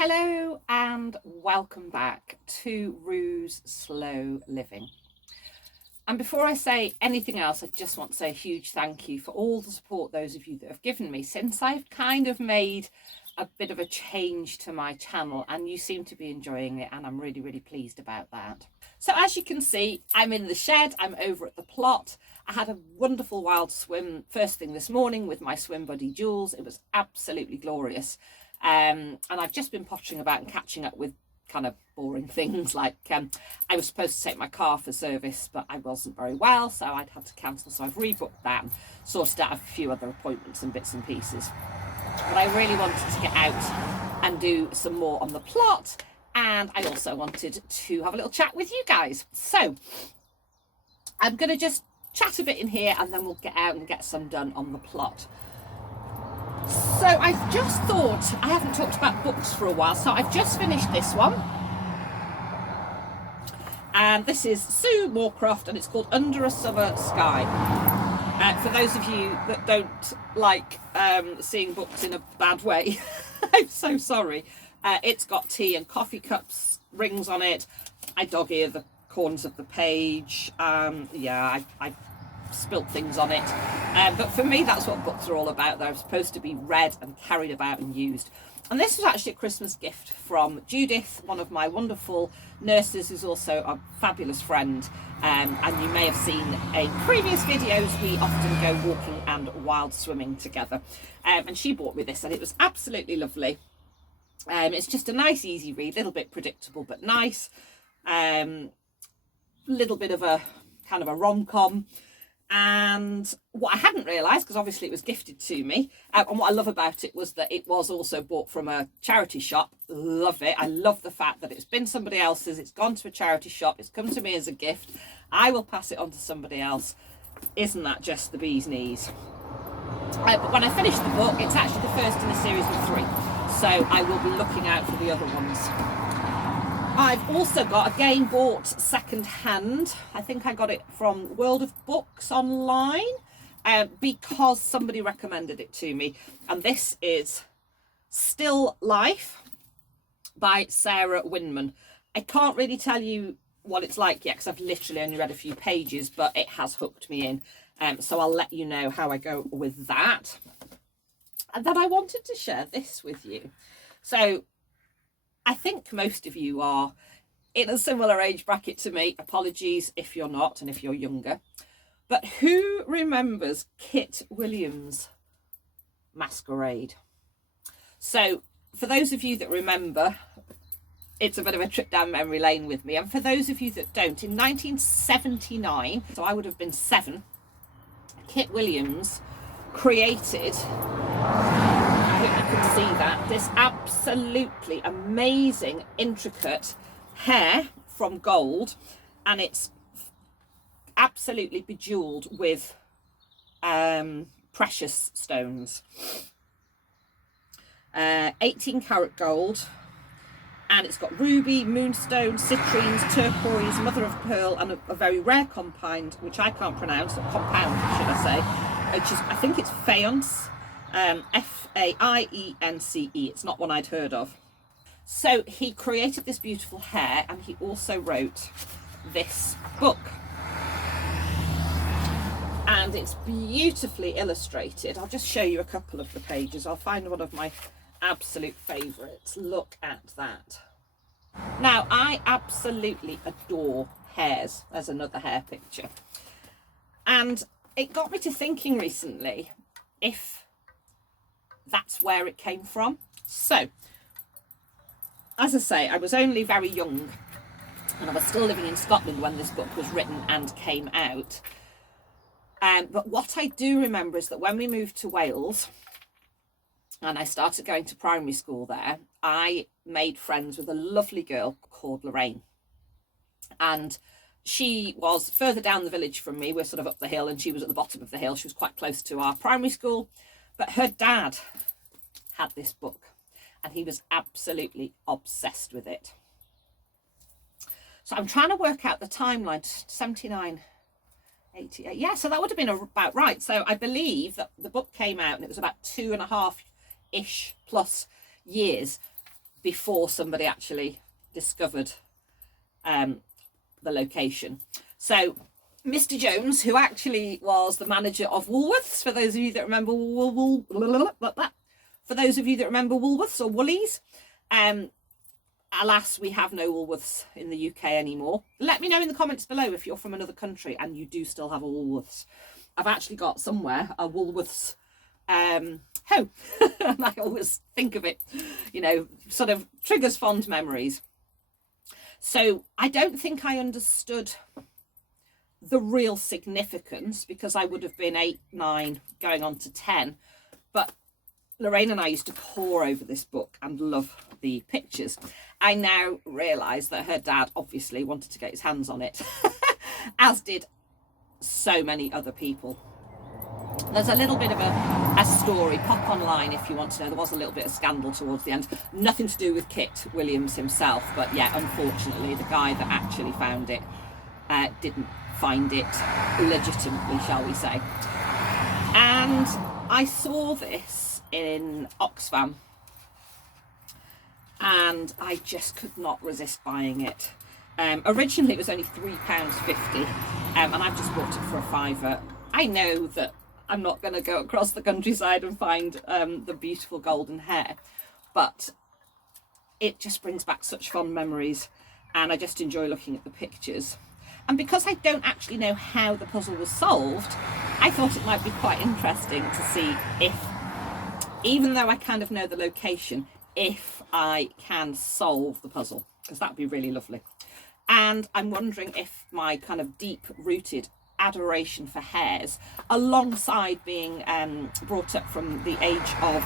Hello and welcome back to Rue's Slow Living. And before I say anything else, I just want to say a huge thank you for all the support those of you that have given me since I've kind of made a bit of a change to my channel, and you seem to be enjoying it, and I'm really, really pleased about that. So as you can see, I'm in the shed, I'm over at the plot. I had a wonderful wild swim first thing this morning with my swim buddy Jules. It was absolutely glorious. And I've just been pottering about and catching up with kind of boring things like I was supposed to take my car for service, but I wasn't very well, so I'd had to cancel, so I've rebooked that and sorted out a few other appointments and bits and pieces. But I really wanted to get out and do some more on the plot, and I also wanted to have a little chat with you guys. So I'm going to just chat a bit in here and then we'll get out and get some done on the plot. So I've just thought, I haven't talked about books for a while, so I've just finished this one. And this is Sue Moorcroft, and it's called Under a Summer Sky. For those of you that don't like seeing books in a bad way, I'm so sorry. It's got tea and coffee cups, rings on it. I dog ear the corners of the page. Yeah, I spilt things on it, but for me that's what books are all about. They're supposed to be read and carried about and used. And this was actually a Christmas gift from Judith, one of my wonderful nurses who's also a fabulous friend, and you may have seen in previous videos we often go walking and wild swimming together, and she bought me this and it was absolutely lovely. It's just a nice easy read, a little bit predictable but nice, little bit of a kind of a rom-com. And what I hadn't realised, because obviously it was gifted to me, and what I love about it was that it was also bought from a charity shop. Love it. I love the fact that it's been somebody else's, it's gone to a charity shop, it's come to me as a gift, I will pass it on to somebody else. Isn't that just the bee's knees? But when I finish the book, it's actually the first in a series of 3, so I will be looking out for the other ones. I've also got, again, bought second hand. I think I got it from World of Books online because somebody recommended it to me. And this is Still Life by Sarah Winman. I can't really tell you what it's like yet because I've literally only read a few pages, but it has hooked me in. So I'll let you know how I go with that. And then I wanted to share this with you. So I think most of you are in a similar age bracket to me. Apologies if you're not and if you're younger. But who remembers Kit Williams' Masquerade? So for those of you that remember, it's a bit of a trip down memory lane with me. And for those of you that don't, in 1979, so I would have been 7, Kit Williams created, I hope you can see that, this absolutely amazing, intricate hair from gold, and it's absolutely bejewelled with precious stones. 18 karat gold, and it's got ruby, moonstone, citrines, turquoise, mother of pearl, and a very rare compound, which I can't pronounce, compound should I say, which is, I think it's faience. F-A-I-E-N-C-E. It's not one I'd heard of. So he created this beautiful hair, and he also wrote this book. And it's beautifully illustrated. I'll just show you a couple of the pages. I'll find one of my absolute favourites. Look at that. Now, I absolutely adore hairs. There's another hair picture. And it got me to thinking recently if that's where it came from. So, as I say, I was only very young and I was still living in Scotland when this book was written and came out. But what I do remember is that when we moved to Wales and I started going to primary school there, I made friends with a lovely girl called Lorraine. And she was further down the village from me. We're sort of up the hill and she was at the bottom of the hill. She was quite close to our primary school. But her dad had this book and he was absolutely obsessed with it. So I'm trying to work out the timeline, 79, 88. Yeah, so that would have been about right. So I believe that the book came out and it was about 2.5-ish plus years before somebody actually discovered the location. So Mr. Jones, who actually was the manager of Woolworths, for those of you that remember for those of you that remember Woolworths or Woolies, alas, we have no Woolworths in the UK anymore. Let me know in the comments below if you're from another country and you do still have a Woolworths. I've actually got somewhere a Woolworths home. And I always think of it, you know, sort of triggers fond memories. So I don't think I understood the real significance, because I would have been 8, 9, going on to 10. But Lorraine and I used to pore over this book and love the pictures. I now realise that her dad obviously wanted to get his hands on it, as did so many other people. There's a little bit of a story, pop online if you want to know. There was a little bit of scandal towards the end. Nothing to do with Kit Williams himself, but yeah, unfortunately, the guy that actually found it didn't find it legitimately, shall we say. And I saw this in Oxfam, and I just could not resist buying it. Originally, it was only £3.50, and I've just bought it for a £5. I know that I'm not going to go across the countryside and find the beautiful golden hair, but it just brings back such fond memories, and I just enjoy looking at the pictures. And because I don't actually know how the puzzle was solved, I thought it might be quite interesting to see if, even though I kind of know the location, if I can solve the puzzle, because that would be really lovely. And I'm wondering if my kind of deep-rooted adoration for hares, alongside being brought up from the age of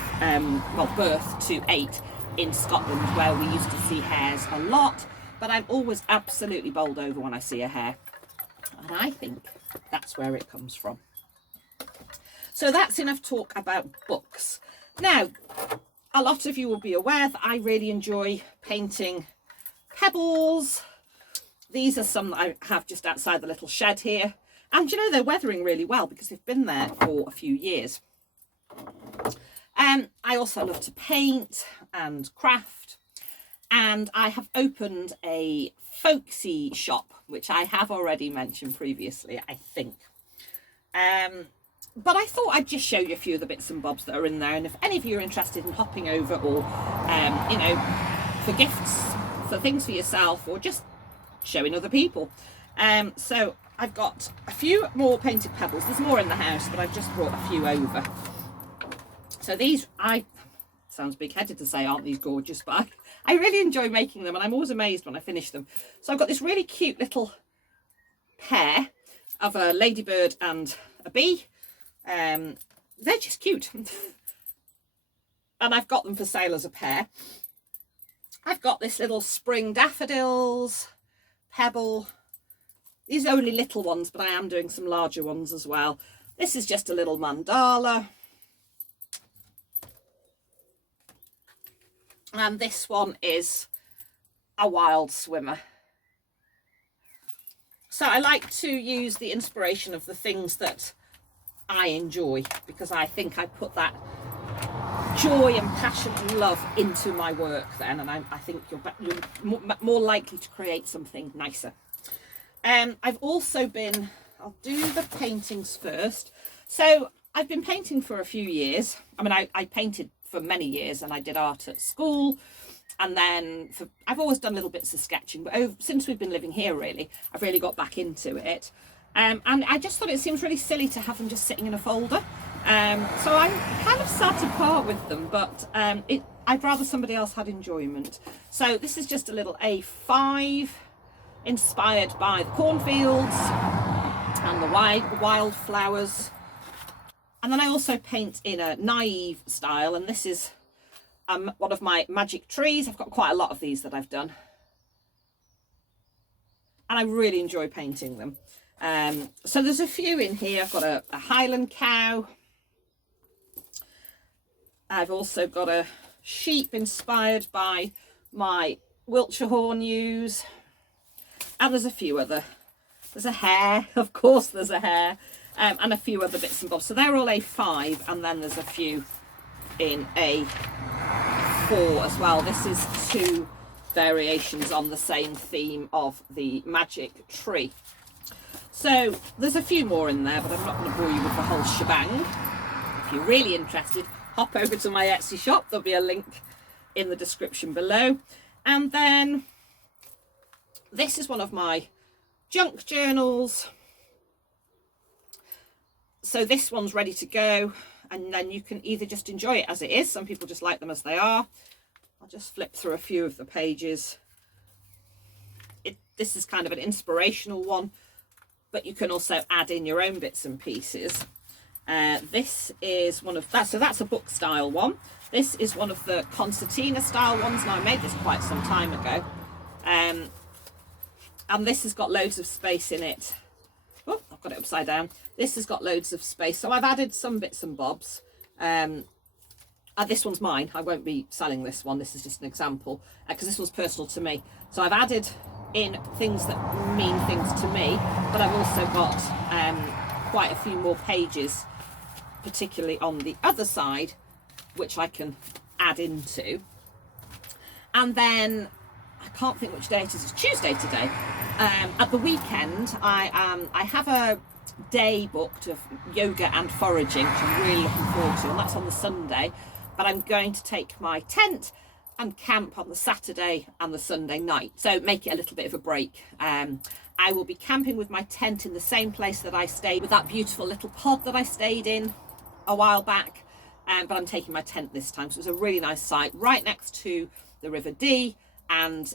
birth to 8 in Scotland, where we used to see hares a lot, but I'm always absolutely bowled over when I see a hare, and I think that's where it comes from. So that's enough talk about books. Now, a lot of you will be aware that I really enjoy painting pebbles. These are some that I have just outside the little shed here. And you know, they're weathering really well because they've been there for a few years. I also love to paint and craft. And I have opened a folksy shop, which I have already mentioned previously, I think. But I thought I'd just show you a few of the bits and bobs that are in there. And if any of you are interested in hopping over, or, you know, for gifts, for things for yourself, or just showing other people. So I've got a few more painted pebbles. There's more in the house, but I've just brought a few over. So these, sounds big-headed to say, aren't these gorgeous? But I really enjoy making them, and I'm always amazed when I finish them. So I've got this really cute little pair of a ladybird and a bee. They're just cute. And I've got them for sale as a pair. I've got this little spring daffodils, pebble. These are only little ones, but I am doing some larger ones as well. This is just a little mandala. And this one is a wild swimmer. So I like to use the inspiration of the things that I enjoy, because I think I put that joy and passion and love into my work then, and I think you're more likely to create something nicer. I've also been, I'll do the paintings first. So I've been painting for a few years. I mean, I painted for many years, and I did art at school, and then I've always done little bits of sketching, but since we've been living here, really, I've really got back into it. And I just thought it seems really silly to have them just sitting in a folder. So I'm kind of sad to part with them, but I'd rather somebody else had enjoyment. So this is just a little A5, inspired by the cornfields and the wildflowers. And then I also paint in a naive style, and this is one of my magic trees. I've got quite a lot of these that I've done, and I really enjoy painting them. So there's a few in here. I've got a Highland cow. I've also got a sheep inspired by my Wiltshire horn ewes. And there's a few other, there's a hare, of course there's a hare, and a few other bits and bobs. So they're all A5, and then there's a few in A4. 4 as well. This is 2 variations on the same theme of the magic tree. So there's a few more in there, but I'm not going to bore you with the whole shebang. If you're really interested, hop over to my Etsy shop. There'll be a link in the description below. And then this is one of my junk journals. So this one's ready to go, and then you can either just enjoy it as it is. Some people just like them as they are. I'll just flip through a few of the pages. This is kind of an inspirational one, but you can also add in your own bits and pieces. This is one of that, so that's a book style one. This is one of the concertina style ones. Now I made this quite some time ago, and this has got loads of space in it. Oh, I've got it upside down. This has got loads of space, so I've added some bits and bobs. This one's mine. I won't be selling this one. This is just an example, because this one's personal to me. So I've added in things that mean things to me, but I've also got quite a few more pages, particularly on the other side, which I can add into. And then I can't think which day it is. It's Tuesday today. At the weekend, I have a day booked of yoga and foraging, which I'm really looking forward to, and that's on the Sunday. But I'm going to take my tent and camp on the Saturday and the Sunday night, so make it a little bit of a break. I will be camping with my tent in the same place that I stayed, with that beautiful little pod that I stayed in a while back, but I'm taking my tent this time. So it's a really nice site right next to the River Dee and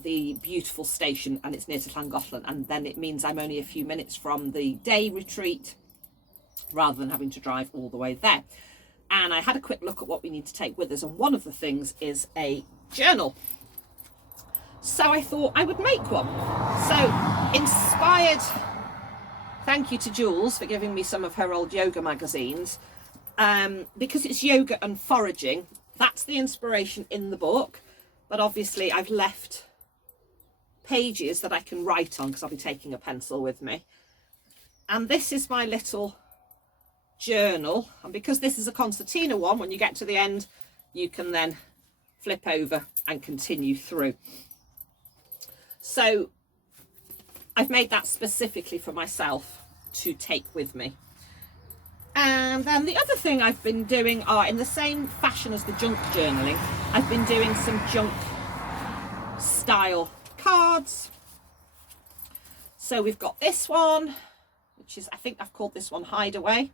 the beautiful station, and it's near to Llangollen, and then it means I'm only a few minutes from the day retreat rather than having to drive all the way there. And I had a quick look at what we need to take with us, and one of the things is a journal. So I thought I would make one. So inspired, thank you to Jules for giving me some of her old yoga magazines, because it's yoga and foraging. That's the inspiration in the book, but obviously I've left pages that I can write on, because I'll be taking a pencil with me. And this is my little journal, and because this is a concertina one, when you get to the end you can then flip over and continue through. So I've made that specifically for myself to take with me. And then the other thing I've been doing are in the same fashion as the junk journaling. I've been doing some junk style cards. So we've got this one, which is, I think I've called this one Hideaway.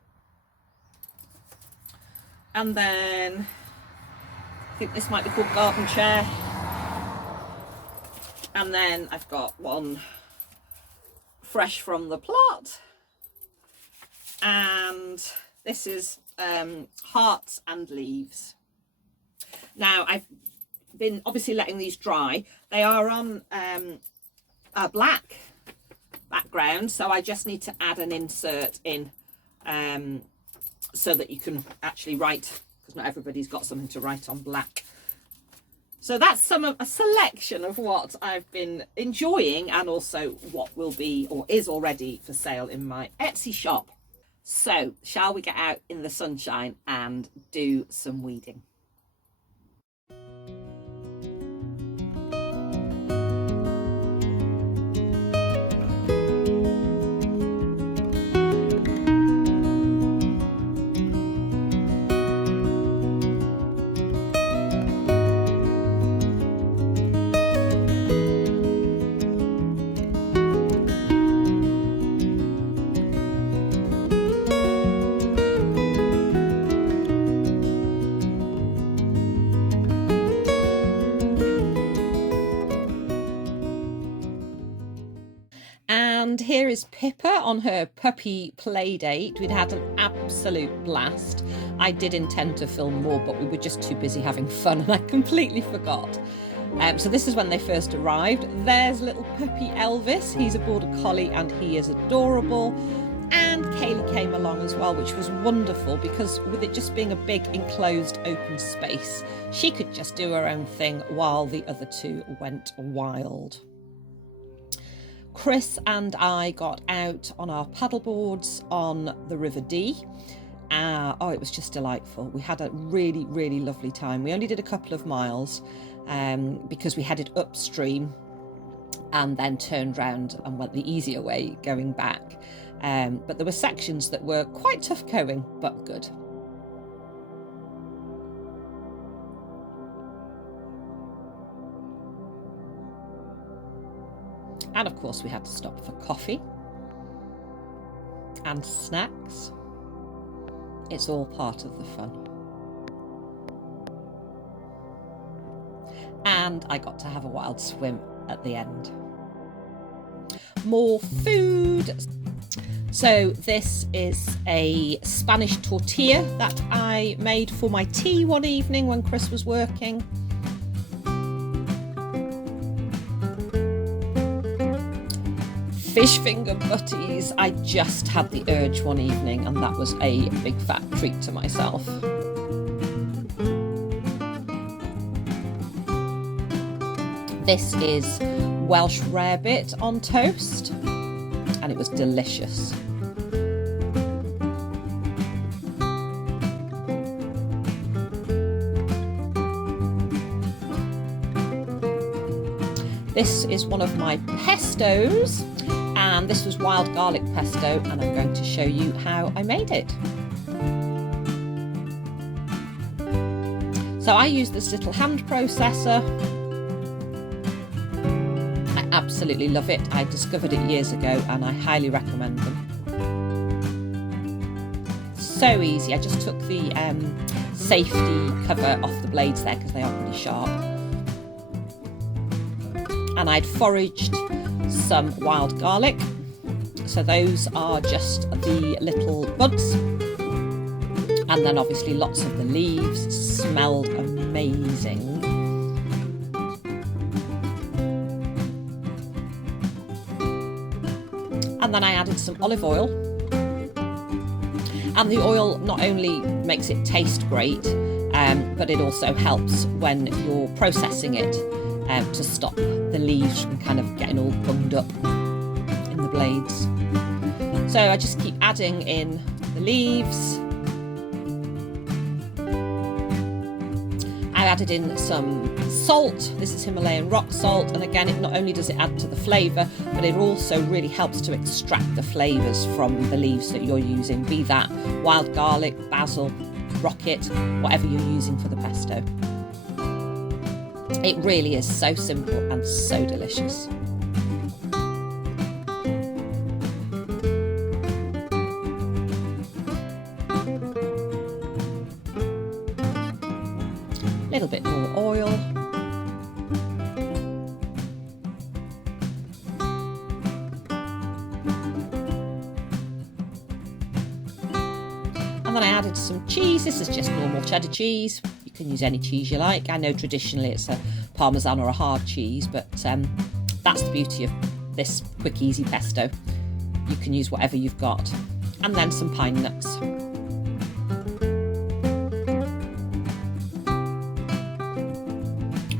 And then I think this might be called Garden Chair. And then I've got one Fresh from the Plot. And this is Hearts and Leaves. Now I've been obviously letting these dry. They are on a black background, so I just need to add an insert in so that you can actually write, because not everybody's got something to write on black. So that's a selection of what I've been enjoying, and also what will be or is already for sale in my Etsy shop. So shall we get out in the sunshine and do some weeding? And here is Pippa on her puppy play date. We'd had an absolute blast. I did intend to film more, but we were just too busy having fun and I completely forgot. So this is when they first arrived. There's little puppy Elvis. He's a border collie and he is adorable. And Kaylee came along as well, which was wonderful, because with it just being a big enclosed open space, she could just do her own thing while the other two went wild. Chris and I got out on our paddleboards on the River Dee, Oh, it was just delightful. We had a really, really lovely time. We only did a couple of miles because we headed upstream and then turned round and went the easier way going back. But there were sections that were quite tough going, but good. And of course we had to stop for coffee and snacks. It's all part of the fun. And I got to have a wild swim at the end. More food. So this is a Spanish tortilla that I made for my tea one evening when Chris was working. Fish finger butties. I just had the urge one evening and that was a big fat treat to myself. This is Welsh rarebit on toast and it was delicious. This is one of my pestos, and this was wild garlic pesto, and I'm going to show you how I made it. So I use this little hand processor. I absolutely love it. I discovered it years ago and I highly recommend them. So easy. I just took the safety cover off the blades there because they are pretty sharp. And I'd foraged some wild garlic. So those are just the little buds. And then obviously lots of the leaves. Smelled amazing. And then I added some olive oil. And the oil not only makes it taste great, but it also helps when you're processing it to stop the leaves from kind of getting all bunged up in the blades. So I just keep adding in the leaves. I added in some salt. This is Himalayan rock salt, and again, it not only does it add to the flavour, but it also really helps to extract the flavours from the leaves that you're using, be that wild garlic, basil, rocket, whatever you're using for the pesto. It really is so simple and so delicious. A little bit more oil. And then I added some cheese. This is just normal cheddar cheese. You can use any cheese you like. I know traditionally it's a Parmesan or a hard cheese, but that's the beauty of this quick, easy pesto. You can use whatever you've got. And then some pine nuts.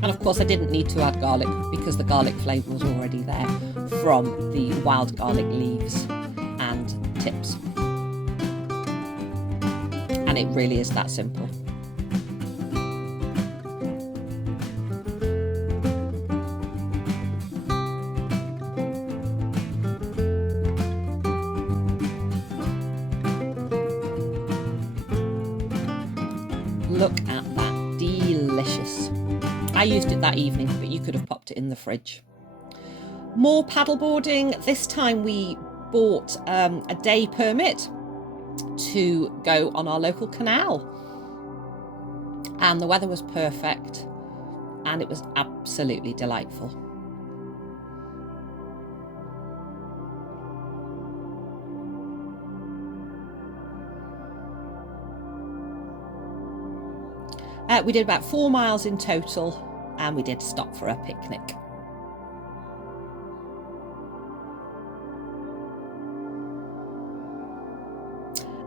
And of course I didn't need to add garlic because the garlic flavour was already there from the wild garlic leaves and tips. And it really is that simple. Look at that, delicious. I used it that evening, but you could have popped it in the fridge. More paddleboarding. This time we bought a day permit to go on our local canal. And the weather was perfect and it was absolutely delightful. We did about 4 miles in total, and we did stop for a picnic.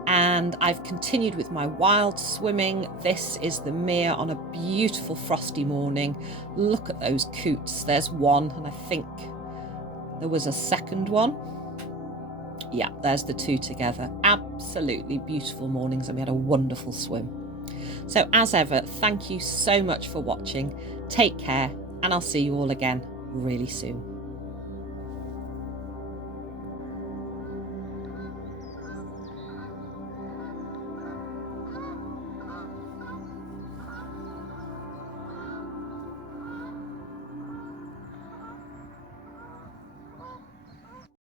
And I've continued with my wild swimming. This is the mere on a beautiful frosty morning. Look at those coots. There's one, and I think there was a second one. Yeah, there's the two together. Absolutely beautiful mornings, and we had a wonderful swim. So as ever, thank you so much for watching. Take care, and I'll see you all again really soon.